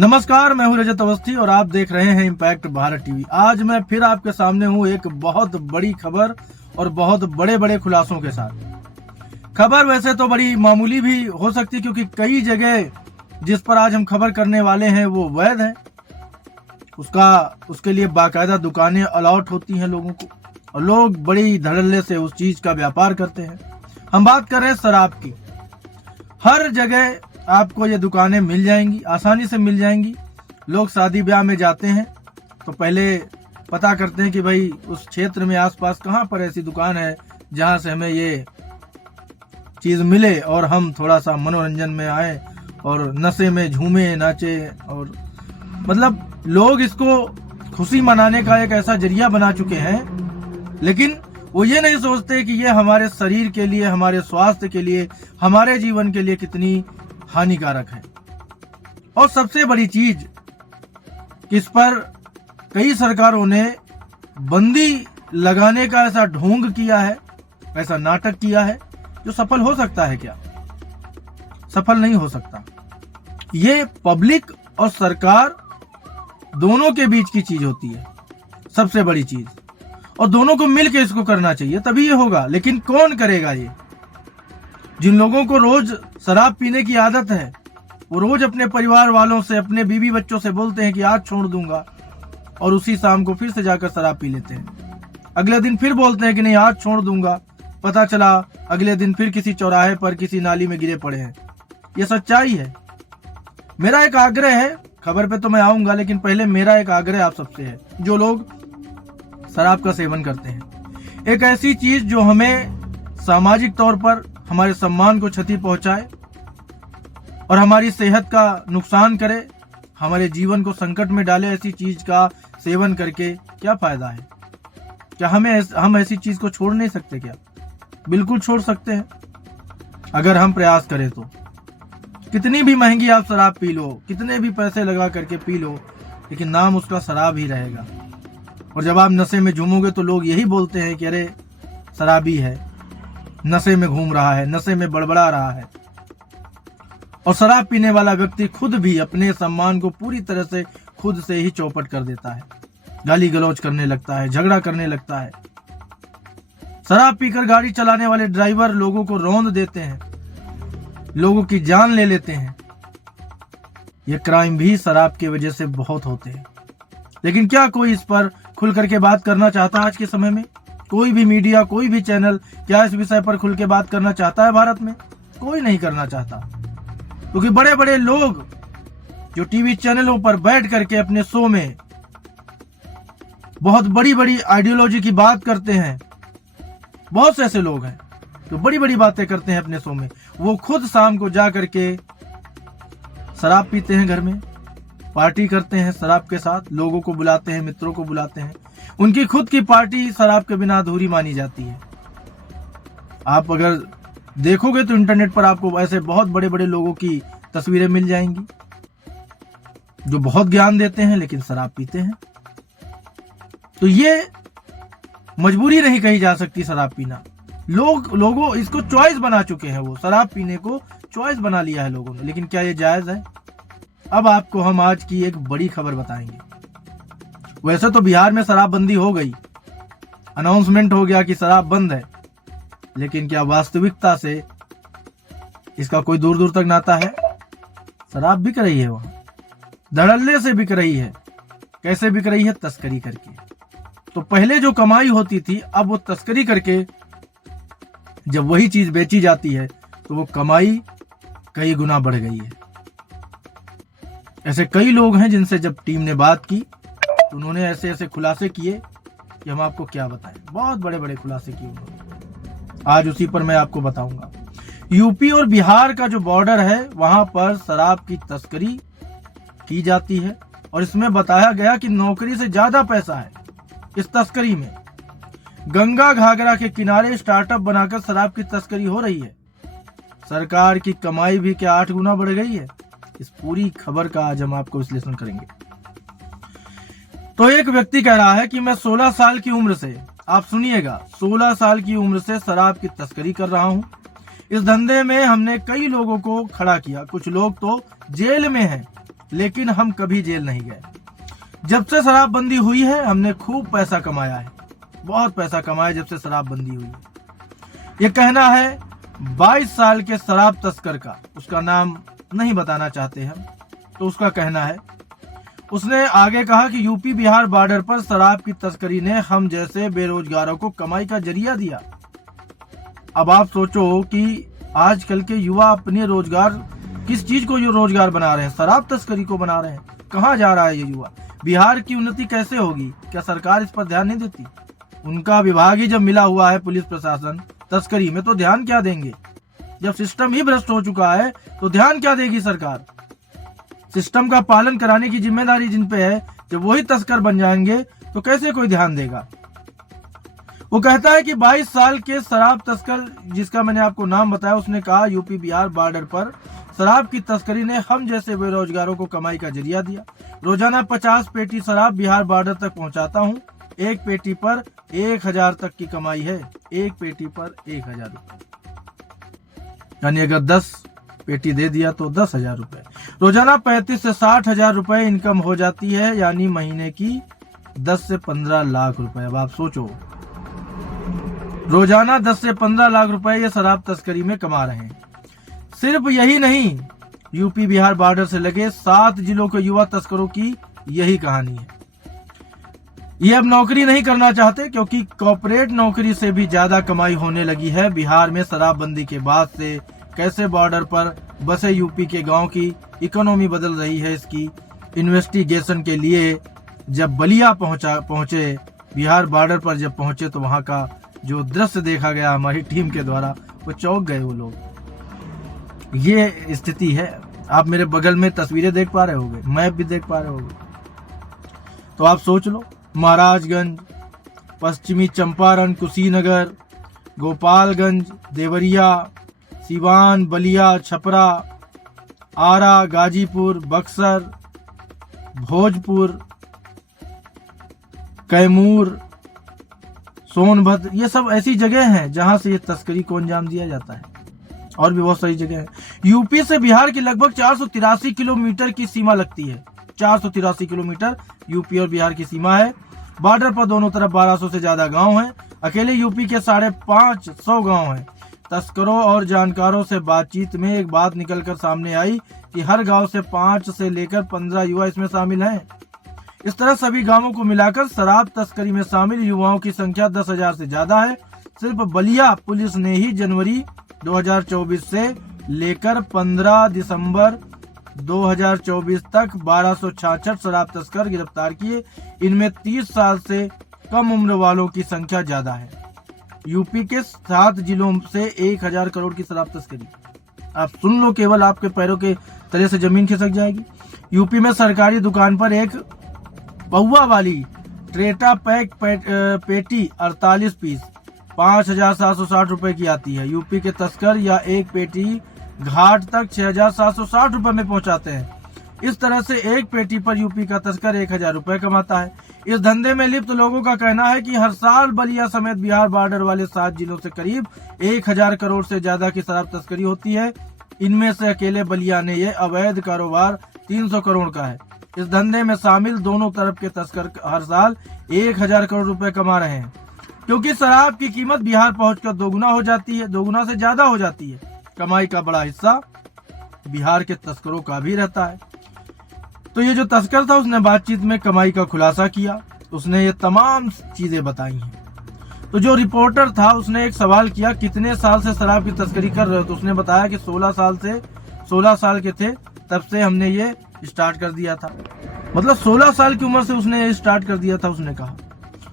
नमस्कार, मैं हूं रजत अवस्थी और आप देख रहे हैं इम्पैक्ट भारत टीवी। आज मैं फिर आपके सामने हूं एक बहुत बड़ी खबर और बहुत बड़े बड़े खुलासों के साथ। खबर वैसे तो बड़ी मामूली भी हो सकती क्योंकि कई जगह जिस पर आज हम खबर करने वाले हैं वो वैध है। उसके लिए बाकायदा दुकानें अलॉट होती हैं लोगों को और लोग बड़ी धड़ल्ले से उस चीज का व्यापार करते हैं। हम बात कर रहे हैं शराब की। हर जगह आपको ये दुकानें मिल जाएंगी, आसानी से मिल जाएंगी। लोग शादी ब्याह में जाते हैं तो पहले पता करते हैं कि भाई उस क्षेत्र में आसपास कहाँ पर ऐसी दुकान है जहाँ से हमें ये चीज मिले और हम थोड़ा सा मनोरंजन में आए और नशे में झूमे नाचे। और मतलब लोग इसको खुशी मनाने का एक ऐसा जरिया बना चुके हैं, लेकिन वो ये नहीं सोचते कि ये हमारे शरीर के लिए, हमारे स्वास्थ्य के लिए, हमारे जीवन के लिए कितनी हानिकारक है। और सबसे बड़ी चीज, इस पर कई सरकारों ने बंदी लगाने का ऐसा ढोंग किया है, ऐसा नाटक किया है जो सफल हो सकता है क्या? सफल नहीं हो सकता। ये पब्लिक और सरकार दोनों के बीच की चीज होती है, सबसे बड़ी चीज, और दोनों को मिलकर इसको करना चाहिए, तभी ये होगा। लेकिन कौन करेगा ये? जिन लोगों को रोज शराब पीने की आदत है वो रोज अपने परिवार वालों से, अपने बीवी बच्चों से बोलते हैं कि आज छोड़ दूंगा, और उसी शाम को फिर से जाकर शराब पी लेते हैं। अगले दिन फिर बोलते हैं कि नहीं आज छोड़ दूंगा, पता चला अगले दिन फिर किसी चौराहे पर किसी नाली में गिरे पड़े हैं। ये सच्चाई है। मेरा एक आग्रह है, खबर पे तो मैं आऊंगा, लेकिन पहले मेरा एक आग्रह आप सबसे है जो लोग शराब का सेवन करते हैं। एक ऐसी चीज जो हमें सामाजिक तौर पर हमारे सम्मान को क्षति पहुंचाए और हमारी सेहत का नुकसान करे, हमारे जीवन को संकट में डाले, ऐसी चीज का सेवन करके क्या फायदा है? क्या हम ऐसी चीज को छोड़ नहीं सकते क्या? बिल्कुल छोड़ सकते हैं अगर हम प्रयास करें तो। कितनी भी महंगी आप शराब पी लो, कितने भी पैसे लगा करके पी लो, लेकिन नाम उसका शराब ही रहेगा। और जब आप नशे में झूमोगे तो लोग यही बोलते हैं कि अरे शराबी है, नशे में घूम रहा है, नशे में बड़बड़ा रहा है। और शराब पीने वाला व्यक्ति खुद भी अपने सम्मान को पूरी तरह से खुद से ही चौपट कर देता है, गाली गलौज करने लगता है, झगड़ा करने लगता है। शराब पीकर गाड़ी चलाने वाले ड्राइवर लोगों को रौंद देते हैं, लोगों की जान ले लेते हैं। ये क्राइम भी शराब की वजह से बहुत होते हैं। लेकिन क्या कोई इस पर खुल करके बात करना चाहता है? आज के समय में कोई भी मीडिया, कोई भी चैनल क्या इस विषय पर खुल के बात करना चाहता है? भारत में कोई नहीं करना चाहता, क्योंकि बड़े बड़े लोग जो टीवी चैनलों पर बैठ करके अपने शो में बहुत बड़ी बड़ी आइडियोलॉजी की बात करते हैं, बहुत से ऐसे लोग हैं जो बड़ी बड़ी बातें करते हैं अपने शो में, वो खुद शाम को जा करके शराब पीते हैं, घर में पार्टी करते हैं शराब के साथ, लोगों को बुलाते हैं, मित्रों को बुलाते हैं। उनकी खुद की पार्टी शराब के बिना अधूरी मानी जाती है। आप अगर देखोगे तो इंटरनेट पर आपको ऐसे बहुत बड़े बड़े लोगों की तस्वीरें मिल जाएंगी जो बहुत ज्ञान देते हैं लेकिन शराब पीते हैं। तो ये मजबूरी नहीं कही जा सकती शराब पीना। लोगों इसको चॉइस बना चुके हैं, वो शराब पीने को चॉइस बना लिया है लोगों ने। लेकिन क्या ये जायज है? अब आपको हम आज की एक बड़ी खबर बताएंगे। वैसे तो बिहार में शराबबंदी हो गई, अनाउंसमेंट हो गया कि शराब बंद है, लेकिन क्या वास्तविकता से इसका कोई दूर दूर तक नाता है? शराब बिक रही है, वहां धड़ल्ले से बिक रही है। कैसे बिक रही है? तस्करी करके। तो पहले जो कमाई होती थी, अब वो तस्करी करके जब वही चीज बेची जाती है तो वो कमाई कई गुना बढ़ गई है। ऐसे कई लोग हैं जिनसे जब टीम ने बात की तो उन्होंने ऐसे ऐसे खुलासे किए कि हम आपको क्या बताएं। बहुत बड़े बड़े खुलासे किए उन्होंने, आज उसी पर मैं आपको बताऊंगा। यूपी और बिहार का जो बॉर्डर है वहां पर शराब की तस्करी की जाती है और इसमें बताया गया कि नौकरी से ज्यादा पैसा है इस तस्करी में। गंगा घाघरा के किनारे स्टार्टअप बनाकर शराब की तस्करी हो रही है। सरकार की कमाई भी क्या 8 गुना बढ़ गई है? इस पूरी खबर का आज हम आपको विश्लेषण करेंगे। तो एक व्यक्ति कह रहा है कि मैं 16 साल की उम्र से, आप सुनिएगा, 16 साल की उम्र से शराब की तस्करी कर रहा हूं। इस धंधे में हमने कई लोगों को खड़ा किया, कुछ लोग तो जेल में हैं लेकिन हम कभी जेल नहीं गए। जब से शराबबंदी हुई है हमने खूब पैसा कमाया है, बहुत पैसा कमाया जब से शराबबंदी हुई है। ये कहना है 22 साल के शराब तस्कर का, उसका नाम नहीं बताना चाहते हम, तो उसका कहना है। उसने आगे कहा कि यूपी बिहार बॉर्डर पर शराब की तस्करी ने हम जैसे बेरोजगारों को कमाई का जरिया दिया। अब आप सोचो कि आजकल के युवा अपने रोजगार किस चीज को जो रोजगार बना रहे हैं, शराब तस्करी को बना रहे हैं। कहाँ जा रहा है ये युवा? बिहार की उन्नति कैसे होगी? क्या सरकार इस पर ध्यान नहीं देती? उनका विभाग ही जब मिला हुआ है पुलिस प्रशासन तस्करी में, तो ध्यान क्या देंगे? जब सिस्टम ही भ्रष्ट हो चुका है तो ध्यान क्या देगी सरकार? सिस्टम का पालन कराने की जिम्मेदारी जिन पे है, जब वही तस्कर बन जाएंगे तो कैसे कोई ध्यान देगा? वो कहता है कि 22 साल के शराब तस्कर, जिसका मैंने आपको नाम बताया, उसने कहा यूपी बिहार बॉर्डर पर शराब की तस्करी ने हम जैसे बेरोजगारों को कमाई का जरिया दिया। रोजाना 50 पेटी शराब बिहार बॉर्डर तक पहुंचाता हूं। एक पेटी पर 1000 तक की कमाई है। एक पेटी पर 1000 रुपए, यानी अगर 10 पेटी दे दिया तो 10,000 रुपए। रोजाना 35 से 60,000 रुपए इनकम हो जाती है, यानी महीने की 10 से 15 लाख रुपए। अब आप सोचो, रोजाना 10 से 15 लाख रुपए ये शराब तस्करी में कमा रहे हैं। सिर्फ यही नहीं, यूपी बिहार बॉर्डर से लगे 7 जिलों के युवा तस्करों की यही कहानी है। ये अब नौकरी नहीं करना चाहते, क्योंकि कॉर्पोरेट नौकरी से भी ज्यादा कमाई होने लगी है। बिहार में शराबबंदी के बाद से कैसे बॉर्डर पर बसे यूपी के गांव की इकोनॉमी बदल रही है, इसकी इन्वेस्टिगेशन के लिए जब बलिया पहुंचे बिहार बॉर्डर पर जब पहुंचे तो वहां का जो दृश्य देखा गया हमारी टीम के द्वारा, वो चौंक गए वो लोग। ये स्थिति है। आप मेरे बगल में तस्वीरें देख पा रहे होंगे, मैप भी देख पा रहे होंगे, तो आप सोच लो, महाराजगंज, पश्चिमी चंपारण, कुशीनगर, गोपालगंज, देवरिया, सिवान, बलिया, छपरा, आरा, गाजीपुर, बक्सर, भोजपुर, कैमूर, सोनभद्र, ये सब ऐसी जगह हैं जहां से ये तस्करी को अंजाम दिया जाता है। और भी बहुत सारी जगह है। यूपी से बिहार की लगभग 483 किलोमीटर की सीमा लगती है। 483 किलोमीटर यूपी और बिहार की सीमा है। बॉर्डर पर दोनों तरफ 1200 से ज्यादा गांव हैं। अकेले यूपी के 550 गांव हैं। तस्करों और जानकारों से बातचीत में एक बात निकलकर सामने आई कि हर गांव से 5 से लेकर 15 युवा इसमें शामिल हैं। इस तरह सभी गांवों को मिलाकर शराब तस्करी में शामिल युवाओं की संख्या 10,000 से ज्यादा है। सिर्फ बलिया पुलिस ने ही जनवरी 2024 से लेकर 15 दिसंबर 2024 तक 1266 शराब तस्कर गिरफ्तार किए। इनमें 30 साल से कम उम्र वालों की संख्या ज्यादा है। यूपी के 7 जिलों से 1000 करोड़ की शराब तस्करी। आप सुन लो, केवल आपके पैरों के तले से जमीन खिसक जाएगी। यूपी में सरकारी दुकान पर एक पौवा वाली ट्रेटा पैक पेटी 48 पीस 5,760 रुपए की आती है। यूपी के तस्कर या एक पेटी घाट तक 6,760 रुपए में पहुंचाते हैं। इस तरह से एक पेटी पर यूपी का तस्कर 1,000 रुपए कमाता है। इस धंधे में लिप्त लोगों का कहना है कि हर साल बलिया समेत बिहार बॉर्डर वाले 7 जिलों से करीब 1,000 करोड़ से ज्यादा की शराब तस्करी होती है। इनमें से अकेले बलिया ने ये अवैध कारोबार 300 करोड़ का है। इस धंधे में शामिल दोनों तरफ के तस्कर हर साल 1,000 करोड़ रुपए कमा रहे हैं, क्योंकि शराब की कीमत बिहार पहुंचकर दोगुना हो जाती है, दोगुना से ज्यादा हो जाती है। कमाई का बड़ा हिस्सा बिहार के तस्करों का भी रहता है। तो ये जो तस्कर था उसने बातचीत में कमाई का खुलासा किया। उसने ये तमाम चीजें बताई हैं। तो जो रिपोर्टर था उसने एक सवाल किया, कितने साल से शराब की तस्करी कर रहे हो? तो उसने बताया कि 16 साल के थे तब से हमने ये स्टार्ट कर दिया था। मतलब 16 साल की उम्र से उसने ये स्टार्ट कर दिया था, उसने कहा।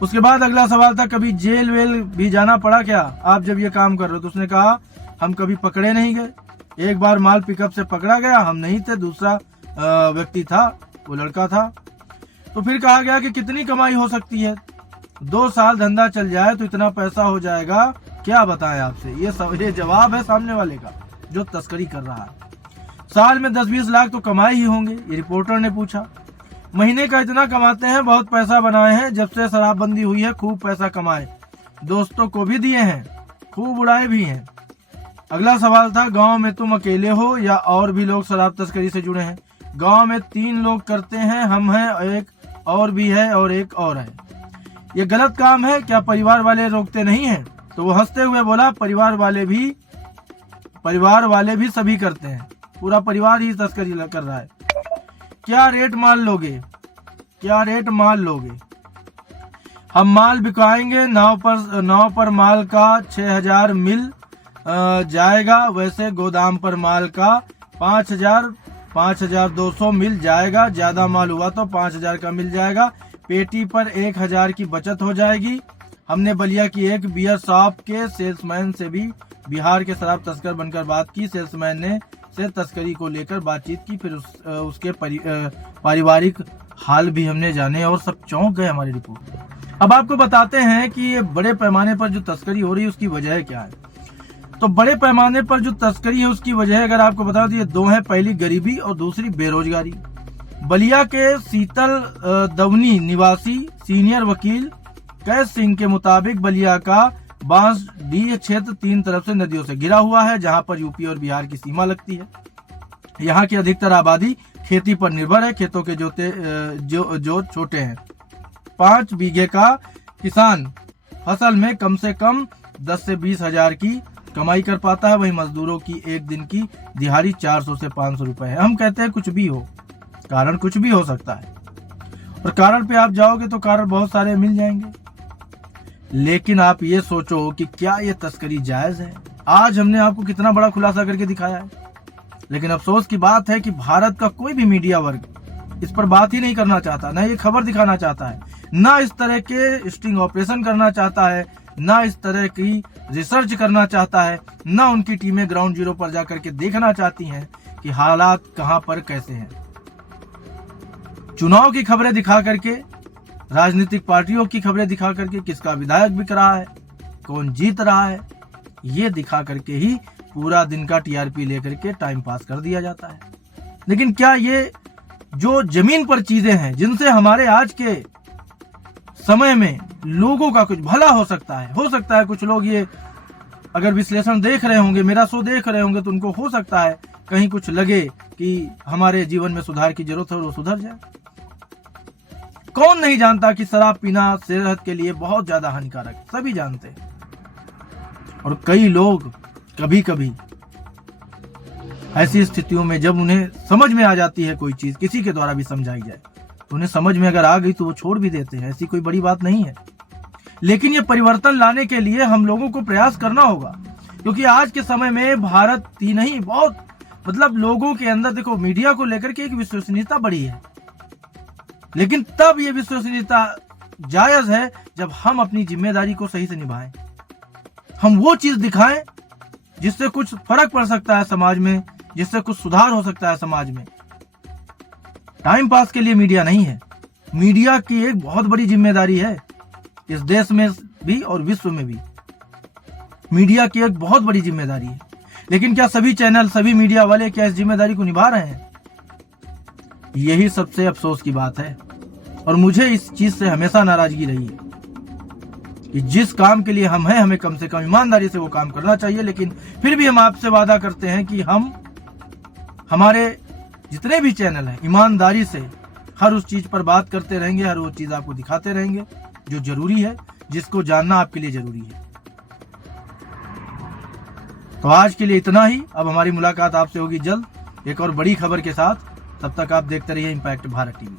उसके बाद अगला सवाल था, कभी जेल वेल भी जाना पड़ा क्या आप जब ये काम कर रहे हो? तो उसने कहा, हम कभी पकड़े नहीं गए। एक बार माल पिकअप से पकड़ा गया, हम नहीं थे, दूसरा व्यक्ति था, वो लड़का था। तो फिर कहा गया कि कितनी कमाई हो सकती है? 2 साल धंधा चल जाए तो इतना पैसा हो जाएगा, क्या बताएं आपसे। ये जवाब है सामने वाले का जो तस्करी कर रहा है। साल में 10-20 लाख तो कमाए ही होंगे, ये रिपोर्टर ने पूछा। महीने का इतना कमाते हैं, बहुत पैसा बनाए हैं। जब से शराबबंदी हुई है खूब पैसा कमाए, दोस्तों को भी दिए हैं, खूब उड़ाए भी हैं। अगला सवाल था, गांव में तुम अकेले हो या और भी लोग शराब तस्करी से जुड़े हैं? गांव में 3 लोग करते हैं, हम हैं, एक और भी है और एक और है। ये गलत काम है, क्या परिवार वाले रोकते नहीं हैं? तो वो हंसते हुए बोला, परिवार वाले भी सभी करते हैं, पूरा परिवार ही तस्करी कर रहा है। क्या रेट माल लोगे? हम माल बिकाएंगे, नाव पर माल का 6000 मिल जाएगा, वैसे गोदाम पर माल का 5200 मिल जाएगा। ज्यादा माल हुआ तो 5000 का मिल जाएगा। पेटी पर 1000 की बचत हो जाएगी। हमने बलिया की एक बियर शॉप के सेल्समैन से भी बिहार के शराब तस्कर बनकर बात की। सेल्समैन ने से तस्करी को लेकर बातचीत की, फिर उसके पारिवारिक हाल भी हमने जाने और सब चौंक गए हमारी रिपोर्ट। अब आपको बताते हैं कि ये बड़े पैमाने पर जो तस्करी हो रही है उसकी वजह क्या है। तो बड़े पैमाने पर जो तस्करी है उसकी वजह अगर आपको बता तो ये 2 है, पहली गरीबी और दूसरी बेरोजगारी। बलिया के शीतल दवनी निवासी सीनियर वकील कैश सिंह के मुताबिक बलिया का बांसडीह क्षेत्र 3 तरफ से नदियों से घिरा हुआ है, जहां पर यूपी और बिहार की सीमा लगती है। यहाँ की अधिकतर आबादी खेती पर निर्भर है। खेतों के जो छोटे हैं। 5 बीघे का किसान फसल में कम से कम 10 से 20 हजार की कमाई कर पाता है। वहीं मजदूरों की एक दिन की दिहाड़ी 400 से 500 रुपए है। हम कहते हैं कुछ भी हो, कारण कुछ भी हो सकता है, और कारण पे आप जाओगे तो कारण बहुत सारे मिल जाएंगे। लेकिन आप ये सोचो कि क्या ये तस्करी जायज है? आज हमने आपको कितना बड़ा खुलासा करके दिखाया है, लेकिन अफसोस की बात है कि भारत का कोई भी मीडिया वर्ग इस पर बात ही नहीं करना चाहता, ना ये खबर दिखाना चाहता है, ना इस तरह के स्टिंग ऑपरेशन करना चाहता है, ना इस तरह की रिसर्च करना चाहता है, ना उनकी टीमें ग्राउंड जीरो पर जाकर के देखना चाहती हैं कि हालात कहां पर कैसे हैं। चुनाव की खबरें दिखा करके, राजनीतिक पार्टियों की खबरें दिखा करके, किसका विधायक बिक रहा है, कौन जीत रहा है, ये दिखा करके ही पूरा दिन का टीआरपी लेकर के टाइम पास कर दिया जाता है। लेकिन क्या ये जो जमीन पर चीजें हैं जिनसे हमारे आज के समय में लोगों का कुछ भला हो सकता है कुछ लोग ये अगर विश्लेषण देख रहे होंगे, मेरा शो देख रहे होंगे, तो उनको हो सकता है कहीं कुछ लगे कि हमारे जीवन में सुधार की जरूरत है और वो सुधर जाए। कौन नहीं जानता कि शराब पीना सेहत के लिए बहुत ज्यादा हानिकारक है, सभी जानते हैं। और कई लोग कभी कभी ऐसी स्थितियों में जब उन्हें समझ में आ जाती है कोई चीज, किसी के द्वारा भी समझाई जाए, तो उन्हें समझ में अगर आ गई तो वो छोड़ भी देते हैं। ऐसी कोई बड़ी बात नहीं है। लेकिन ये परिवर्तन लाने के लिए हम लोगों को प्रयास करना होगा, क्योंकि आज के समय में भारत ही नहीं, बहुत लोगों के अंदर देखो मीडिया को लेकर के एक विश्वसनीयता बढ़ी है। लेकिन तब ये विश्वसनीयता जायज है जब हम अपनी जिम्मेदारी को सही से निभाएं, हम वो चीज दिखाएं जिससे कुछ फर्क पड़ सकता है समाज में, जिससे कुछ सुधार हो सकता है समाज में। टाइम पास के लिए मीडिया नहीं है। मीडिया की एक बहुत बड़ी जिम्मेदारी है, इस देश में भी और विश्व में भी मीडिया की एक बहुत बड़ी जिम्मेदारी है। लेकिन क्या सभी चैनल, सभी मीडिया वाले क्या इस जिम्मेदारी को निभा रहे हैं? यही सबसे अफसोस की बात है। और मुझे इस चीज से हमेशा नाराजगी रही है कि जिस काम के लिए हम हैं, हमें कम से कम ईमानदारी से वो काम करना चाहिए। लेकिन फिर भी हम आपसे वादा करते हैं कि हम हमारे जितने भी चैनल हैं ईमानदारी से हर उस चीज पर बात करते रहेंगे, हर वो चीज आपको दिखाते रहेंगे जो जरूरी है, जिसको जानना आपके लिए जरूरी है। तो आज के लिए इतना ही। अब हमारी मुलाकात आपसे होगी जल्द एक और बड़ी खबर के साथ। तब तक आप देखते रहिए इम्पैक्ट भारत टीवी।